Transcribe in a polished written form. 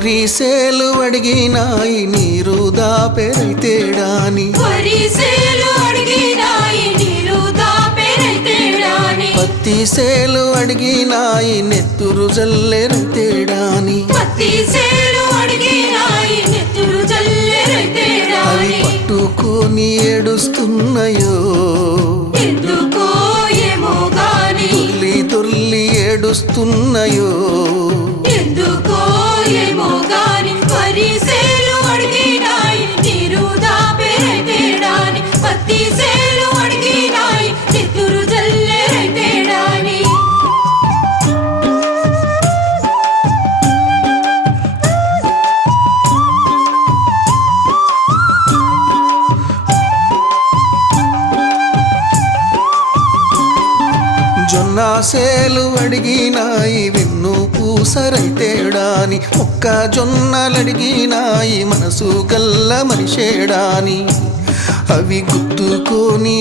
వరిసేలు అడిగినాయి నీరు దాపెరైతేడాని పత్తి సేలు అడిగినాయి నెత్తురు జల్లెరైతేడాని అవి పట్టుకొని ఏడుస్తున్నాయో దొర్లి దొర్లి ఏడుస్తున్నాయో జొన్న సేలు అడిగినాయి వెన్ను పూసరైతేడాని మొక్కజొన్నలడిగినాయి మనసు గల్ల మనిషేడాని అవి గుద్దుకొని